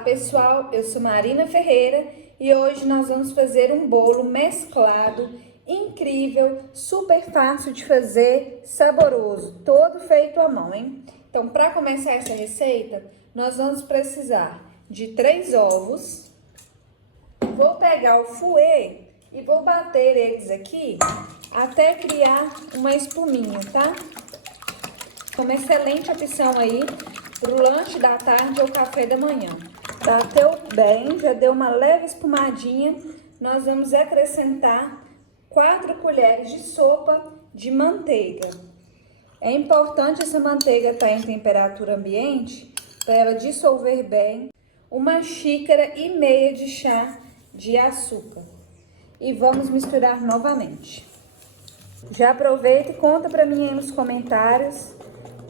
Olá pessoal, eu sou Marina Ferreira e hoje nós vamos fazer um bolo mesclado incrível, super fácil de fazer, saboroso, todo feito à mão, hein? Então, para começar essa receita, nós vamos precisar de 3 ovos. Vou pegar o fouet e vou bater eles aqui até criar uma espuminha, tá? Uma excelente opção aí pro lanche da tarde ou café da manhã. Bateu bem, já deu uma leve espumadinha. Nós vamos acrescentar 4 colheres de sopa de manteiga. É importante essa manteiga estar em temperatura ambiente para ela dissolver bem. 1,5 xícaras de chá de açúcar. E vamos misturar novamente. Já aproveita e conta para mim aí nos comentários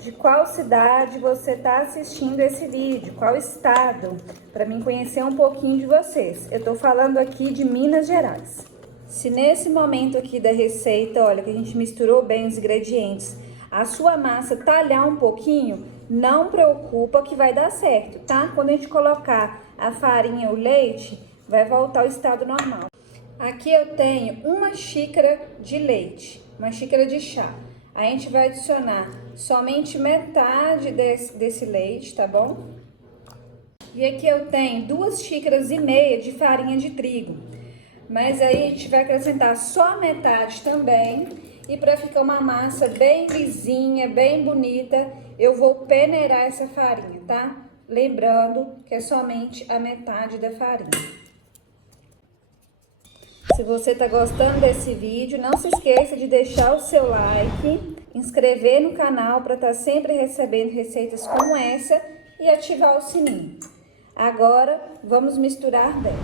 de qual cidade você está assistindo esse vídeo, qual estado, para mim conhecer um pouquinho de vocês. Eu estou falando aqui de Minas Gerais. Se nesse momento aqui da receita, olha, que a gente misturou bem os ingredientes, a sua massa talhar um pouquinho, não preocupa que vai dar certo, tá? Quando a gente colocar a farinha, o leite, vai voltar ao estado normal. Aqui eu tenho 1 xícara de leite, 1 xícara de chá. A gente vai adicionar somente metade desse leite, tá bom? E aqui eu tenho 2,5 xícaras de farinha de trigo. Mas aí a gente vai acrescentar só metade também. E para ficar uma massa bem lisinha, bem bonita, eu vou peneirar essa farinha, tá? Lembrando que é somente a metade da farinha. Se você tá gostando desse vídeo, não se esqueça de deixar o seu like, inscrever no canal para estar sempre recebendo receitas como essa e ativar o sininho. Agora, vamos misturar bem.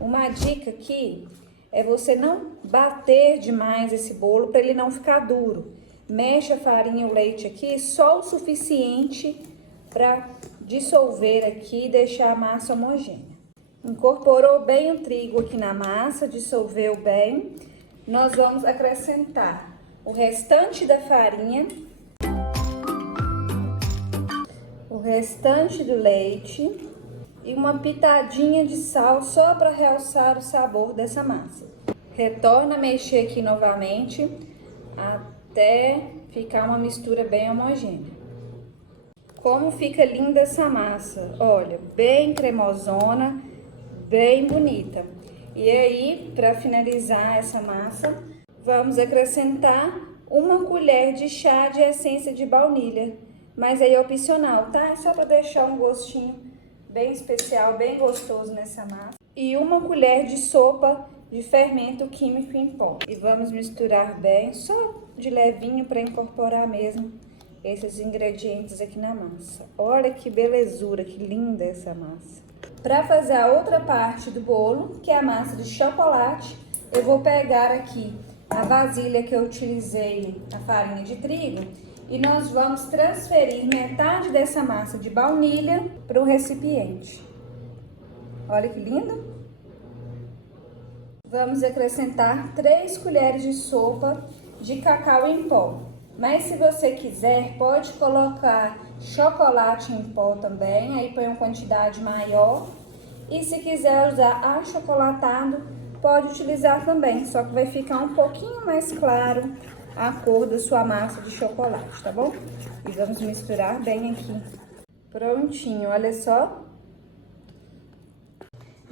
Uma dica aqui é você não bater demais esse bolo para ele não ficar duro. Mexe a farinha e o leite aqui só o suficiente para dissolver aqui e deixar a massa homogênea. Incorporou bem o trigo aqui na massa, dissolveu bem. Nós vamos acrescentar o restante da farinha, o restante do leite e uma pitadinha de sal só para realçar o sabor dessa massa. Retorna a mexer aqui novamente até ficar uma mistura bem homogênea. Como fica linda essa massa, olha, bem cremosona, bem bonita. E aí, para finalizar essa massa, vamos acrescentar 1 colher de chá de essência de baunilha. Mas aí é opcional, tá? É só para deixar um gostinho bem especial, bem gostoso nessa massa. E 1 colher de sopa de fermento químico em pó. E vamos misturar bem, só de levinho para incorporar mesmo esses ingredientes aqui na massa. Olha que belezura, que linda essa massa. Para fazer a outra parte do bolo, que é a massa de chocolate, eu vou pegar aqui a vasilha que eu utilizei a farinha de trigo e nós vamos transferir metade dessa massa de baunilha para o recipiente. Olha que lindo! Vamos acrescentar 3 colheres de sopa de cacau em pó. Mas se você quiser, pode colocar chocolate em pó também, aí põe uma quantidade maior. E se quiser usar achocolatado, pode utilizar também, só que vai ficar um pouquinho mais claro a cor da sua massa de chocolate, tá bom? E vamos misturar bem aqui. Prontinho, olha só.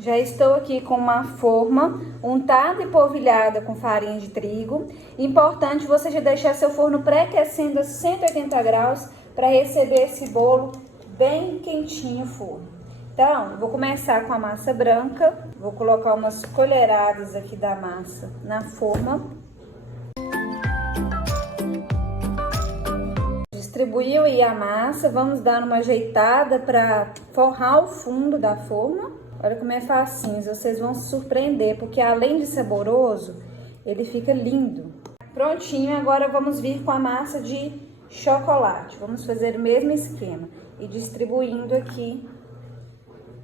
Já estou aqui com uma forma untada e polvilhada com farinha de trigo. Importante você já deixar seu forno pré-aquecendo a 180 graus para receber esse bolo bem quentinho no forno. Então, eu vou começar com a massa branca. Vou colocar umas colheradas aqui da massa na forma. Distribuiu aí a massa, vamos dar uma ajeitada para forrar o fundo da forma. Olha como é facinho, vocês vão se surpreender, porque além de saboroso, ele fica lindo. Prontinho, agora vamos vir com a massa de chocolate. Vamos fazer o mesmo esquema e distribuindo aqui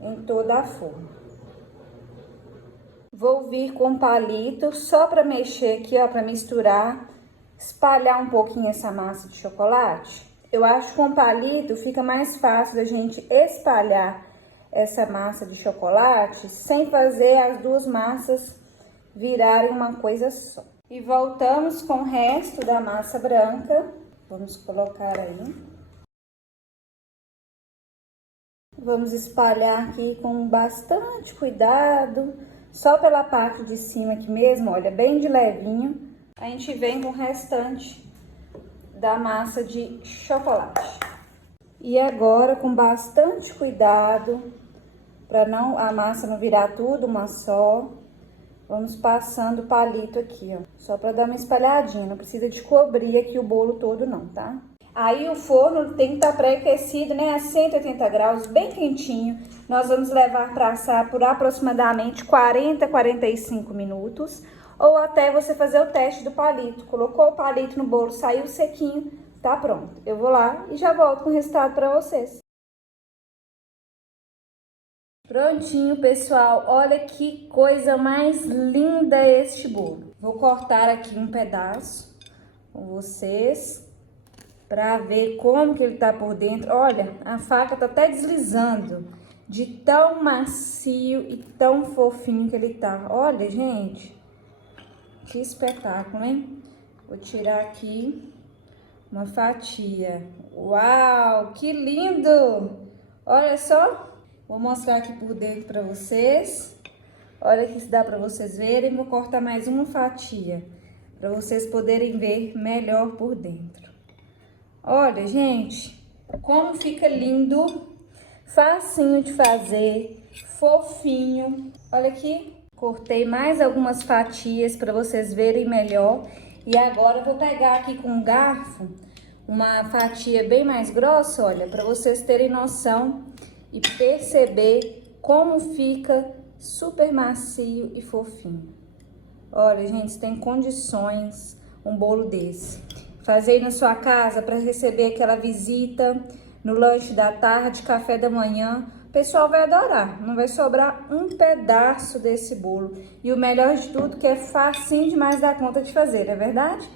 em toda a forma. Vou vir com um palito só para mexer aqui, ó, para misturar, espalhar um pouquinho essa massa de chocolate. Eu acho que com o palito fica mais fácil da gente espalhar essa massa de chocolate sem fazer as duas massas virarem uma coisa só. E voltamos com o resto da massa branca. Vamos colocar aí. Vamos espalhar aqui com bastante cuidado, só pela parte de cima aqui mesmo, olha, bem de levinho. A gente vem com o restante da massa de chocolate. E agora, com bastante cuidado, para a massa não virar tudo uma só, vamos passando o palito aqui, ó, só para dar uma espalhadinha, não precisa de cobrir aqui o bolo todo não, tá? Aí o forno tem que estar pré-aquecido, né, a 180 graus, bem quentinho. Nós vamos levar para assar por aproximadamente 40 a 45 minutos, ou até você fazer o teste do palito. Colocou o palito no bolo, saiu sequinho, tá pronto. Eu vou lá e já volto com o resultado para vocês. Prontinho, pessoal. Olha que coisa mais linda este bolo. Vou cortar aqui um pedaço com vocês para ver como que ele tá por dentro. Olha, a faca tá até deslizando de tão macio e tão fofinho que ele tá. Olha, gente, que espetáculo, hein? Vou tirar aqui uma fatia. Uau, que lindo! Olha só. Vou mostrar aqui por dentro para vocês. Olha aqui se dá para vocês verem. Vou cortar mais uma fatia para vocês poderem ver melhor por dentro. Olha, gente, como fica lindo, facinho de fazer, fofinho. Olha aqui, cortei mais algumas fatias para vocês verem melhor. E agora eu vou pegar aqui com um garfo uma fatia bem mais grossa, olha, para vocês terem noção e perceber como fica super macio e fofinho. Olha, gente, tem condições um bolo desse. Fazer aí na sua casa para receber aquela visita no lanche da tarde, café da manhã. O pessoal vai adorar, não vai sobrar um pedaço desse bolo. E o melhor de tudo que é facinho demais da conta de fazer, não é verdade?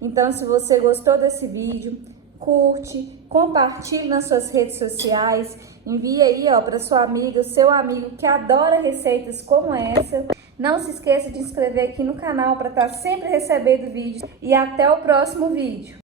Então, se você gostou desse vídeo, curte, compartilhe nas suas redes sociais, envie aí, ó, para sua amiga, o seu amigo que adora receitas como essa. Não se esqueça de inscrever aqui no canal para estar sempre recebendo vídeos. E até o próximo vídeo.